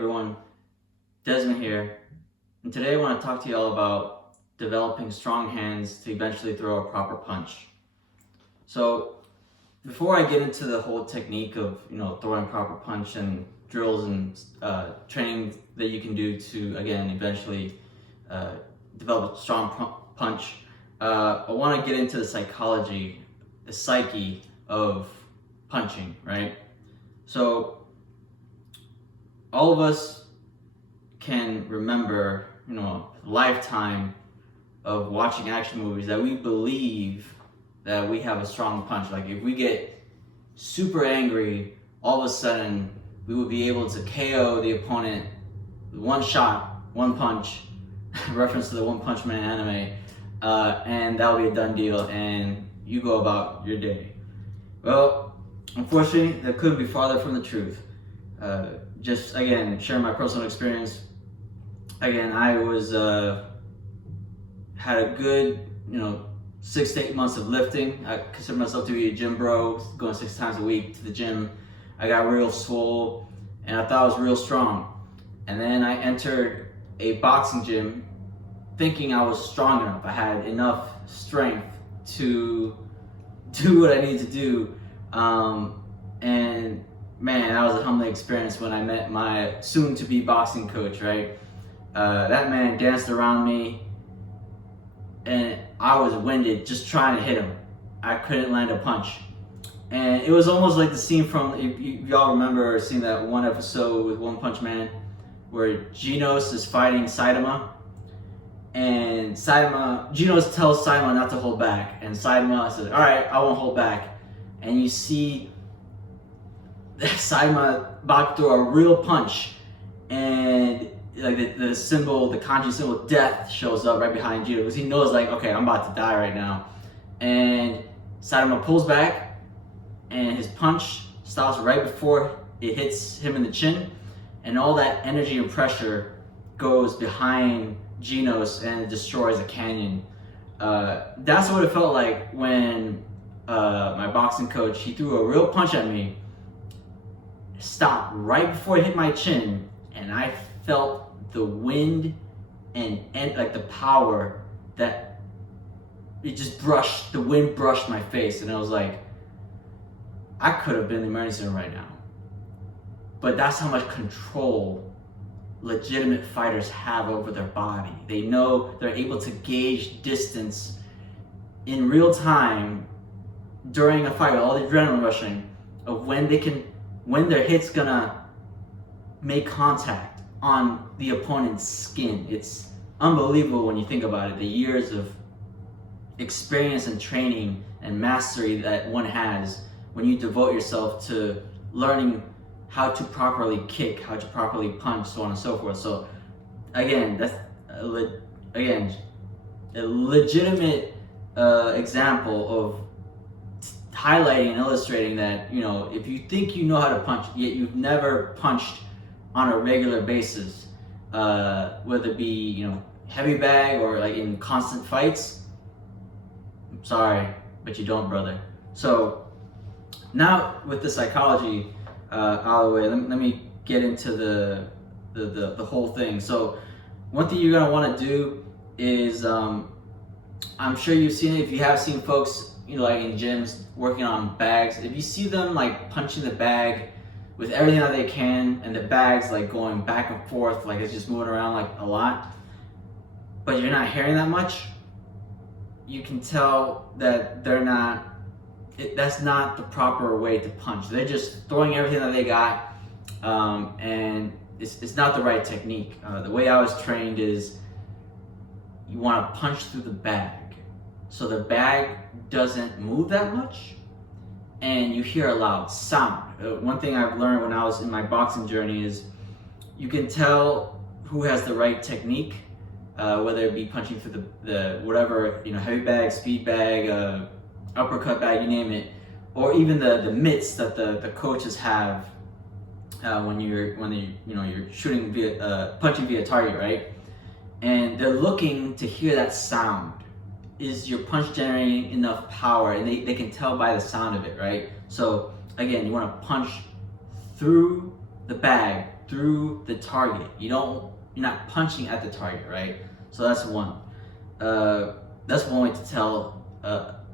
everyone, Desmond here, and today I want to talk to you all about developing strong hands to eventually throw a proper punch. So before I get into the whole technique of throwing proper punch and drills and training that you can do to again eventually develop a strong punch, I want to get into the psychology, the psyche of punching, right? So all of us can remember, a lifetime of watching action movies that we believe that we have a strong punch. Like if we get super angry, all of a sudden we would be able to KO the opponent with one shot, one punch, reference to the One Punch Man anime, and that would be a done deal and you go about your day. Well, unfortunately, that couldn't be farther from the truth. Just again, sharing my personal experience. Again, I was had a good 6 to 8 months of lifting. I consider myself to be a gym bro, going 6 times a week to the gym. I got real swole, and I thought I was real strong. And then I entered a boxing gym, thinking I was strong enough. I had enough strength to do what I needed to do, and man, that was a humbling experience when I met my soon-to-be boxing coach, right? That man danced around me, and I was winded just trying to hit him. I couldn't land a punch. And it was almost like the scene from, if y'all remember seeing that one episode with One Punch Man, where Genos is fighting Saitama, and Genos tells Saitama not to hold back, and Saitama says, all right, I won't hold back. And you see Saitama about to throw a real punch, and like the symbol, the kanji symbol death shows up right behind Genos, because he knows like, okay, I'm about to die right now. And Saitama pulls back, and his punch stops right before it hits him in the chin, and all that energy and pressure goes behind Genos and destroys a canyon. That's what it felt like when my boxing coach, he threw a real punch at me, stopped right before it hit my chin, and I felt the wind and like the power that it just brushed, the wind brushed my face, and I was like, I could have been in the emergency room right now. But that's how much control legitimate fighters have over their body. They know they're able to gauge distance in real time during a fight with all the adrenaline rushing of when their hit's gonna make contact on the opponent's skin. It's unbelievable when you think about it, the years of experience and training and mastery that one has when you devote yourself to learning how to properly kick, how to properly punch, so on and so forth. So again, that's a legitimate example of highlighting and illustrating that, if you think you know how to punch, yet you've never punched on a regular basis, whether it be, heavy bag or like in constant fights, I'm sorry, but you don't, brother. So now with the psychology out of the way, let me get into the whole thing. So one thing you're gonna want to do is, I'm sure you've seen it, if you have seen folks, like in gyms working on bags, if you see them like punching the bag with everything that they can, and the bag's like going back and forth, like it's just moving around like a lot, but you're not hearing that much, you can tell that that's not the proper way to punch. They're just throwing everything that they got, and it's not the right technique. The way I was trained is you want to punch through the bag, so the bag doesn't move that much, and you hear a loud sound. One thing I've learned when I was in my boxing journey is you can tell who has the right technique, whether it be punching through the whatever, heavy bag, speed bag, uppercut bag, you name it, or even the mitts that the coaches have when you're shooting via punching via target, right? And they're looking to hear that sound. Is your punch generating enough power? And they can tell by the sound of it, right? So again, you want to punch through the bag through the target. You're not punching at the target, right? So that's one. That's one way to tell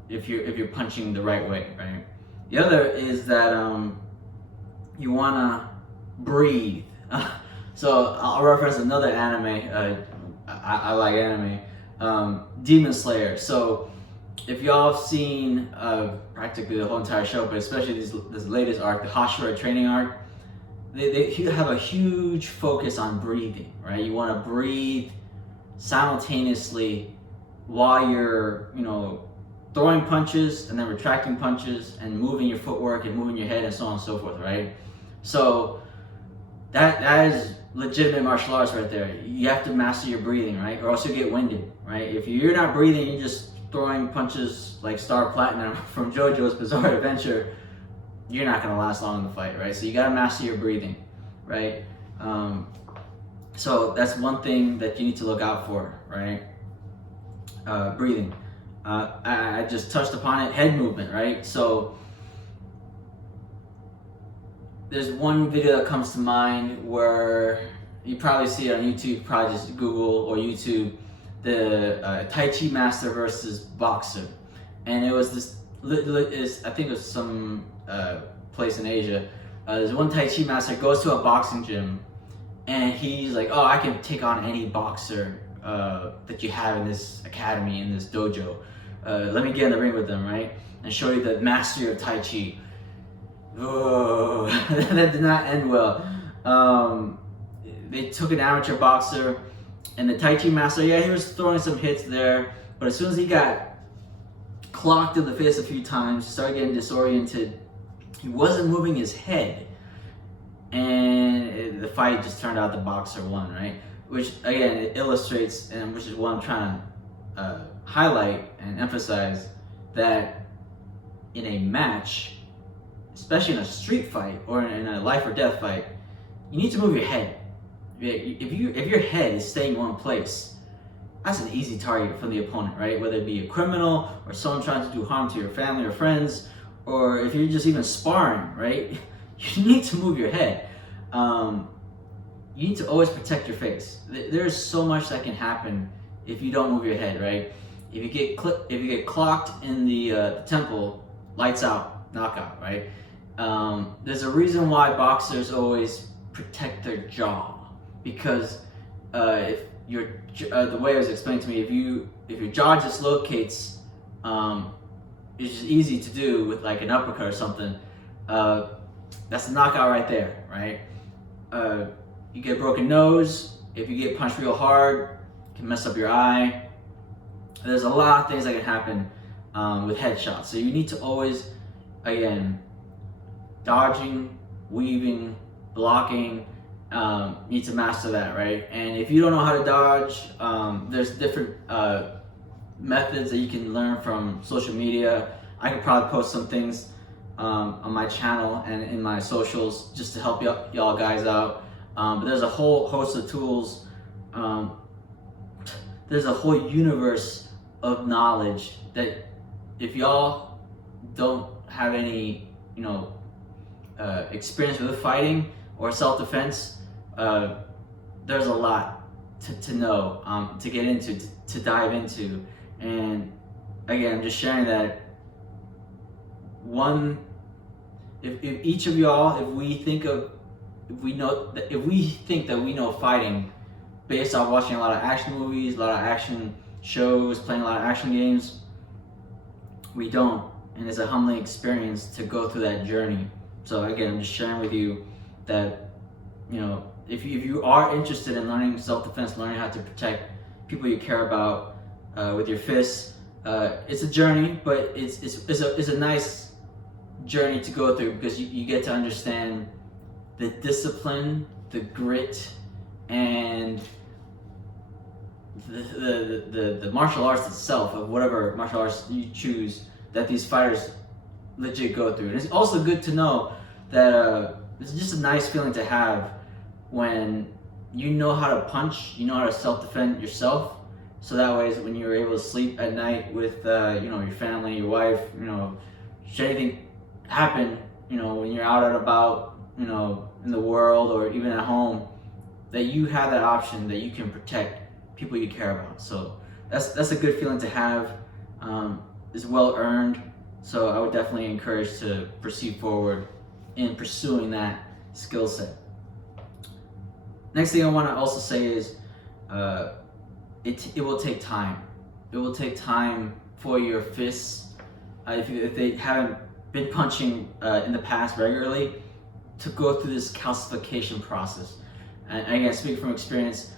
if you're punching the right way, right? The other is that you wanna breathe. So I'll reference another anime. I like anime, Demon Slayer. So if y'all have seen practically the whole entire show, but especially this latest arc, the Hashira training arc, they have a huge focus on breathing, right? You want to breathe simultaneously while you're, throwing punches and then retracting punches and moving your footwork and moving your head and so on and so forth, right? So that is legitimate martial arts right there. You have to master your breathing, right? Or else you get winded, right? If you're not breathing, you're just throwing punches like Star Platinum from JoJo's Bizarre Adventure, you're not gonna last long in the fight, right? So you gotta master your breathing, right? So that's one thing that you need to look out for, right? Breathing. I just touched upon it, head movement, right? So there's one video that comes to mind where you probably see it on YouTube, probably just Google or YouTube, the Tai Chi master versus boxer. And it was this, I think it was some place in Asia. There's one Tai Chi master goes to a boxing gym and he's like, oh, I can take on any boxer that you have in this academy, in this dojo. Let me get in the ring with them, right? And show you the mastery of Tai Chi. Oh, that did not end well. They took an amateur boxer, and the Tai Chi master, yeah, he was throwing some hits there, but as soon as he got clocked in the face a few times, started getting disoriented, he wasn't moving his head, and the fight just turned out the boxer won, right? Which, again, it illustrates, and which is what I'm trying to highlight and emphasize, that in a match, especially in a street fight or in a life or death fight, you need to move your head. If your head is staying in one place, that's an easy target for the opponent, right? Whether it be a criminal or someone trying to do harm to your family or friends, or if you're just even sparring, right? You need to move your head. You need to always protect your face. There's so much that can happen if you don't move your head, right? If you get clocked in the temple, lights out, knockout, right? There's a reason why boxers always protect their jaw, because if the way it was explained to me, if your jaw dislocates, it's just easy to do with like an uppercut or something. That's a knockout right there, right? You get a broken nose. If you get punched real hard, it can mess up your eye. There's a lot of things that can happen with headshots. So you need to always, again, dodging, weaving, blocking, you need to master that, right? And if you don't know how to dodge, there's different methods that you can learn from social media. I could probably post some things on my channel and in my socials just to help y'all guys out. But there's a whole host of tools. There's a whole universe of knowledge that if y'all don't have any, experience with fighting or self-defense, there's a lot to know, to get into, to dive into. And again, I'm just sharing that if each of y'all, if we think that we know fighting based off watching a lot of action movies, a lot of action shows, playing a lot of action games, we don't. And it's a humbling experience to go through that journey. So again, I'm just sharing with you that, if you are interested in learning self-defense, learning how to protect people you care about with your fists, it's a journey, but it's a nice journey to go through, because you get to understand the discipline, the grit, and the martial arts itself, of whatever martial arts you choose, that these fighters legit go through. And it's also good to know that it's just a nice feeling to have when you know how to punch, you know how to self-defend yourself. So that way, when you're able to sleep at night with your family, your wife, should anything happen, when you're out and about, in the world or even at home, that you have that option that you can protect people you care about. So that's a good feeling to have. It's well earned. So I would definitely encourage to proceed forward in pursuing that skill set. Next thing I want to also say is it will take time. It will take time for your fists, if they haven't been punching in the past regularly, to go through this calcification process. And again, speaking from experience,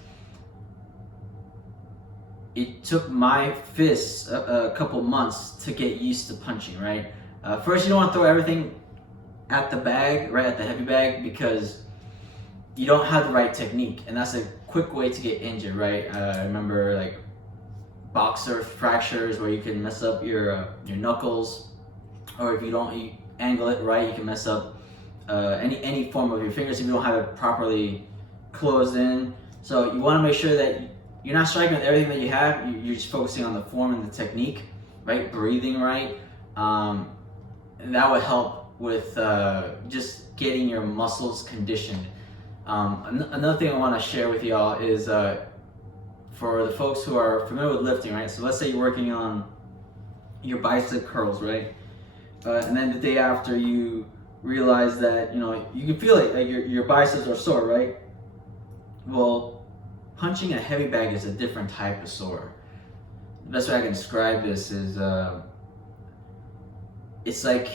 it took my fists a couple months to get used to punching, right? First, you don't want to throw everything at the bag, right, at the heavy bag, because you don't have the right technique, and that's a quick way to get injured, right? I remember like boxer fractures where you can mess up your knuckles, or if you don't angle it right, you can mess up any form of your fingers if you don't have it properly closed in. So you want to make sure that you're not striking with everything that you have. You're just focusing on the form and the technique, right? Breathing right. And that would help with just getting your muscles conditioned. Another thing I want to share with y'all is for the folks who are familiar with lifting, right? So let's say you're working on your bicep curls, right? And then the day after you realize that, you can feel it, like your biceps are sore, right? Well, punching a heavy bag is a different type of sore. The best way I can describe this is it's like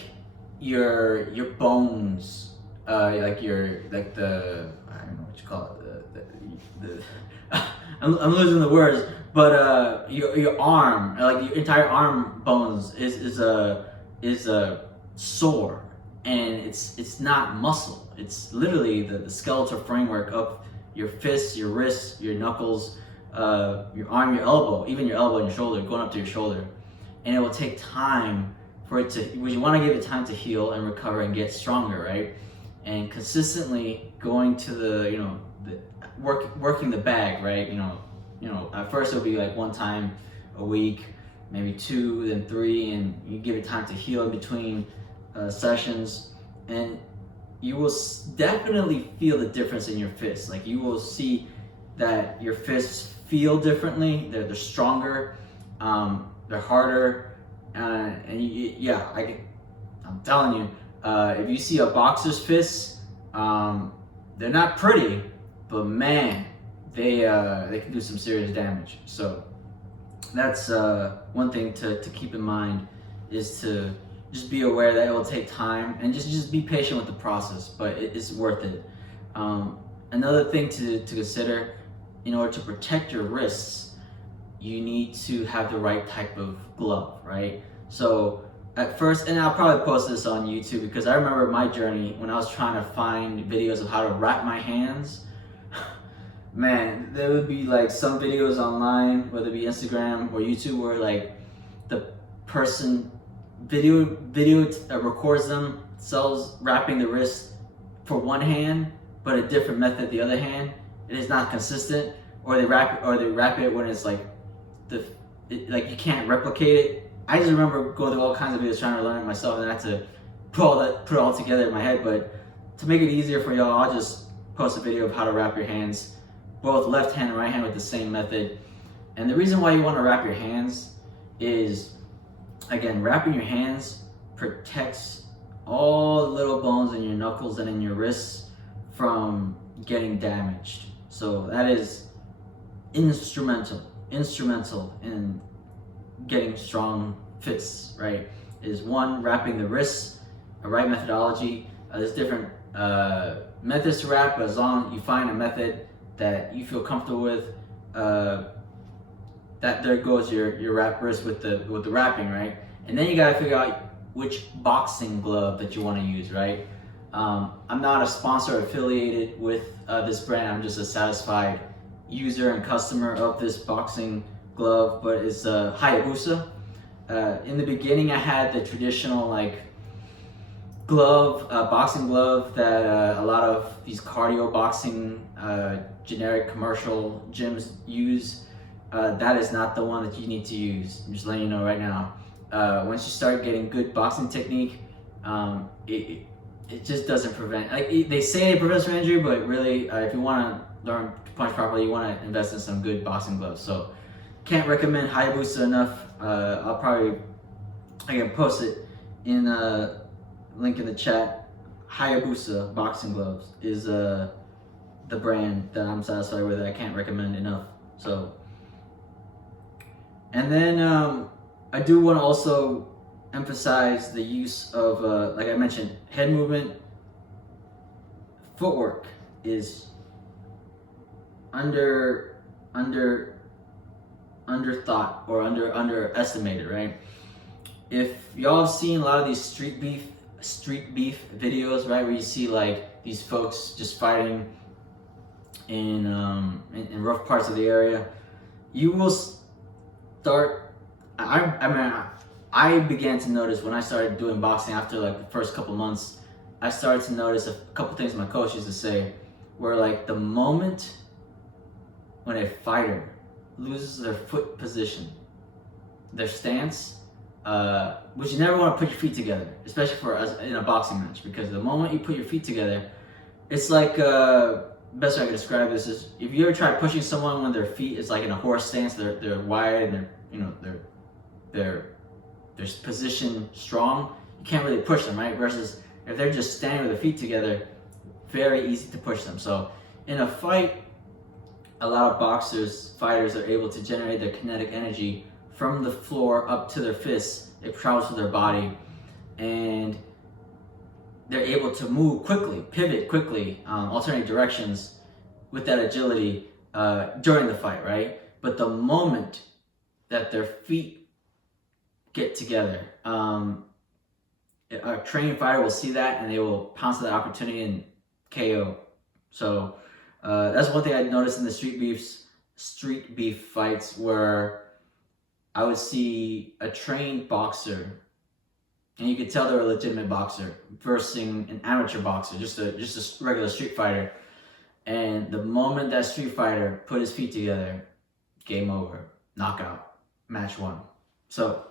your bones, I don't know what you call it, I'm losing the words, but your arm, like your entire arm bones is sore, and it's not muscle. It's literally the skeletal framework of your fists, your wrists, your knuckles, your arm, your elbow, even your elbow and your shoulder, going up to your shoulder. And it will take time for it to, you want to give it time to heal and recover and get stronger, right? And consistently going to working the bag, right? At first it'll be like one time a week, maybe 2, then 3, and you give it time to heal in between sessions, and you will definitely feel the difference in your fists. Like, you will see that your fists feel differently. They're stronger, they're harder, and I'm telling you, if you see a boxer's fists, they're not pretty, but man, they can do some serious damage. So that's one thing to keep in mind, is to just be aware that it will take time, and just be patient with the process, but it's worth it. Another thing to consider, in order to protect your wrists, you need to have the right type of glove, right? So at first, and I'll probably post this on YouTube, because I remember my journey when I was trying to find videos of how to wrap my hands. Man, there would be like some videos online, whether it be Instagram or YouTube, where like the person video records themselves wrapping the wrist for one hand, but a different method the other hand. It is not consistent, or they wrap it when it's like you can't replicate it. I just remember going through all kinds of videos trying to learn it myself, and I had to put it all together in my head. But to make it easier for y'all, I'll just post a video of how to wrap your hands, both left hand and right hand, with the same method. And the reason why you want to wrap your hands is, again, wrapping your hands protects all the little bones in your knuckles and in your wrists from getting damaged. So that is instrumental in getting strong fists, right? Is one, wrapping the wrists, a right methodology. There's different methods to wrap, but as long as you find a method that you feel comfortable with, that there goes your wrap wrist with the wrapping, right? And then you gotta figure out which boxing glove that you want to use, right? I'm not a sponsor affiliated with this brand. I'm just a satisfied user and customer of this boxing glove, but it's Hayabusa. In the beginning, I had the traditional glove, boxing glove that a lot of these cardio boxing generic commercial gyms use. That is not the one that you need to use. I'm just letting you know right now. Once you start getting good boxing technique, it just doesn't prevent. Like they say it prevents from injury, but really, if you want to learn to punch properly, you want to invest in some good boxing gloves. So, can't recommend Hayabusa enough. I'll probably again post it in link in the chat. Hayabusa boxing gloves is the brand that I'm satisfied with. That I can't recommend enough. So, and then I do want to also emphasize the use of, like I mentioned, head movement. Footwork is under thought or underestimated, right? If y'all have seen a lot of these street beef videos, right, where you see like these folks just fighting in rough parts of the area, you will start. I began to notice when I started doing boxing after like the first couple months. I started to notice a couple things my coach used to say, where like the moment when a fighter loses their foot position, their stance, which you never want to put your feet together, especially for us in a boxing match, because the moment you put your feet together, it's like best way I can describe this is if you ever try pushing someone when their feet is like in a horse stance, they're wide and they're position strong, you can't really push them, right? Versus if they're just standing with their feet together, very easy to push them. So in a fight, a lot of fighters are able to generate their kinetic energy from the floor up to their fists. It travels through their body, and they're able to move quickly, pivot quickly, alternate directions with that agility during the fight, right? But the moment that their feet get together, a trained fighter will see that and they will pounce that opportunity and KO. So that's one thing I noticed in the street beef fights, where I would see a trained boxer, and you could tell they're a legitimate boxer, versus an amateur boxer, just a regular street fighter. And the moment that street fighter put his feet together, game over, knockout, match won. So,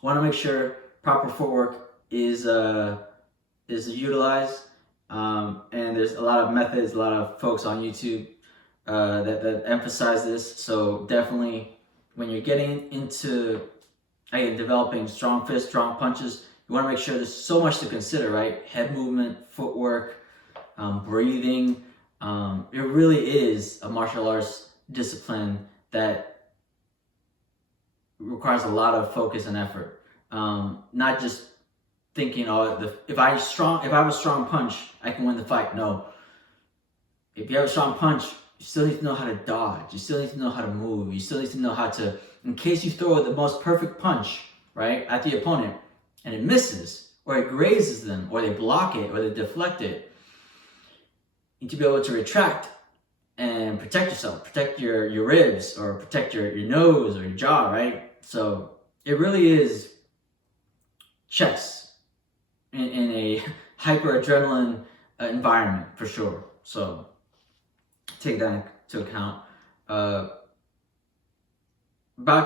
want to make sure proper footwork is utilized, and there's a lot of methods, a lot of folks on YouTube that emphasize this. So definitely, when you're getting into developing strong fists, strong punches, you want to make sure there's so much to consider, right? Head movement, footwork, breathing. It really is a martial arts discipline that requires a lot of focus and effort. Not just thinking, if I have a strong punch, I can win the fight. No. If you have a strong punch, you still need to know how to dodge. You still need to know how to move. You still need to know how to, in case you throw the most perfect punch, right, at the opponent, and it misses, or it grazes them, or they block it, or they deflect it, you need to be able to retract and protect yourself, protect your ribs, or protect your nose or your jaw, right? So it really is chess in a hyper adrenaline environment, for sure. So take that into account. About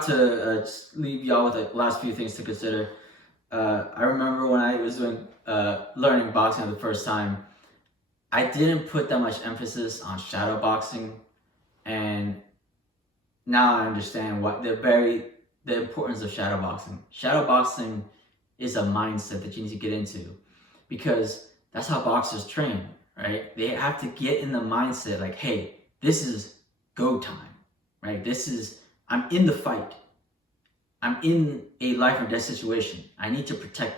to just leave y'all with the last few things to consider. I remember when I was learning boxing for the first time, I didn't put that much emphasis on shadow boxing, and now I understand the importance of shadow boxing. Shadow boxing is a mindset that you need to get into, because that's how boxers train, right? They have to get in the mindset like, hey, this is go time, right? I'm in the fight. I'm in a life or death situation. I need to protect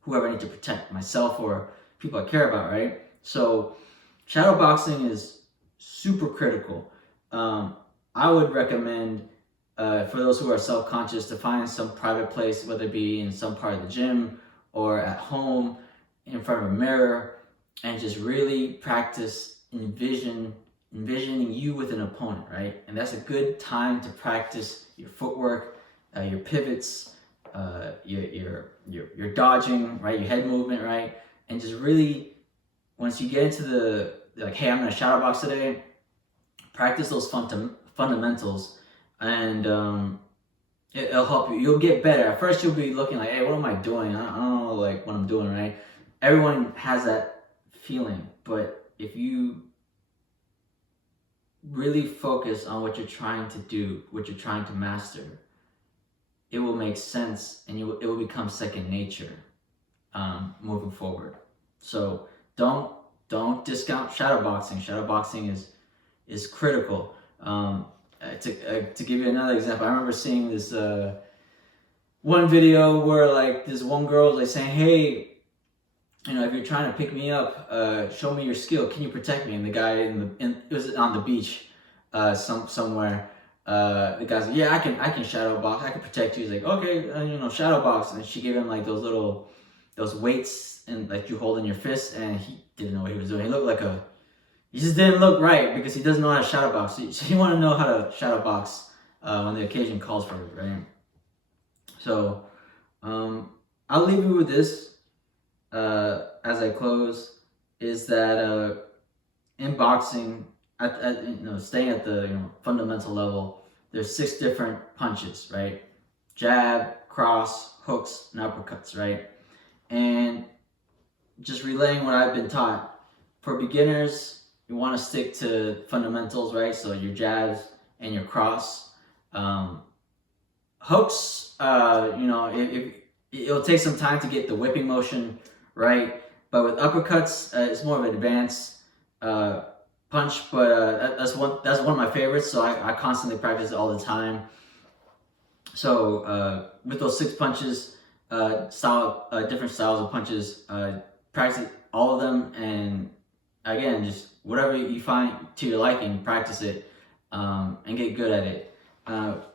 whoever I need to protect, myself or people I care about, right? So shadow boxing is super critical. I would recommend for those who are self-conscious to find some private place, whether it be in some part of the gym or at home in front of a mirror, and just really practice envisioning you with an opponent, right? And that's a good time to practice your footwork, your pivots, your dodging, right? Your head movement, right? And just really, once you get into hey, I'm gonna shadow box today, practice those fundamentals, and it'll help you. You'll get better. At first, you'll be looking like, hey, what am I doing? I don't know, like, what I'm doing, right? everyone has that feeling, but if you really focus on what you're trying to do, what you're trying to master, it will make sense, and it will become second nature moving forward. So don't discount shadowboxing. Shadowboxing is critical. To give you another example, I remember seeing this one video where like this one girl was like saying, "Hey, if you're trying to pick me up, show me your skill. Can you protect me?" And the guy it was on the beach, somewhere. The guy's like, "Yeah, I can shadow box. I can protect you." He's like, "Okay, shadow box." And she gave him like those weights and like you hold in your fist, and he didn't know what he was doing. He just didn't look right because he doesn't know how to shadow box. So you want to know how to shadow box when the occasion calls for it, right? So I'll leave you with this. As I close, is that in boxing, staying at the fundamental level, there's 6 different punches, right? Jab, cross, hooks, and uppercuts, right? And just relaying what I've been taught, for beginners, you want to stick to fundamentals, right? So your jabs and your cross. Hooks, it'll take some time to get the whipping motion right, but with uppercuts, it's more of an advanced punch. But that's one of my favorites, so I constantly practice it all the time. So with those 6 punches, different styles of punches, practice all of them, and again, just whatever you find to your liking, practice it and get good at it.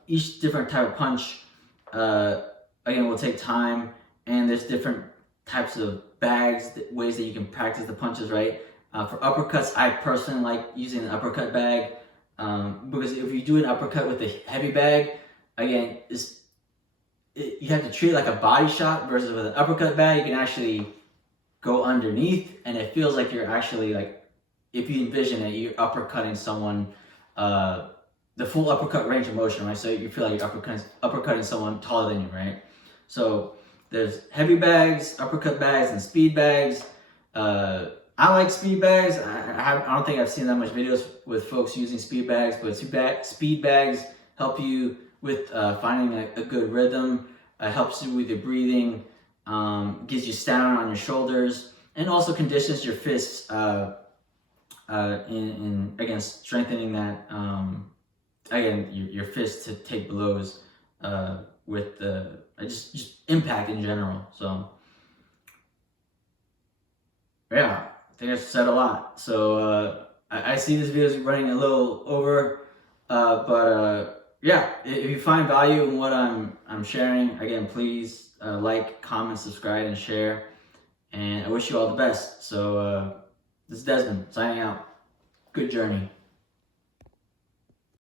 Each different type of punch, again, will take time, and there's different types of bags, ways that you can practice the punches, right? For uppercuts, I personally like using an uppercut bag because if you do an uppercut with a heavy bag, again, you have to treat it like a body shot, versus with an uppercut bag, you can actually go underneath, and it feels like you're actually, like, if you envision it, you're uppercutting someone, the full uppercut range of motion, right? So you feel like you're uppercutting someone taller than you, right? So there's heavy bags, uppercut bags, and speed bags. I like speed bags. I don't think I've seen that much videos with folks using speed bags, but speed bags help you with finding a good rhythm. Helps you with your breathing, gives you stamina on your shoulders, and also conditions your fists in against strengthening that again your fists to take blows with the just impact in general. So yeah, I think I've said a lot. So I see this video is running a little over, but yeah, if you find value in what I'm sharing, again, please like, comment, subscribe, and share. And I wish you all the best. So this is Desmond signing out. Good journey.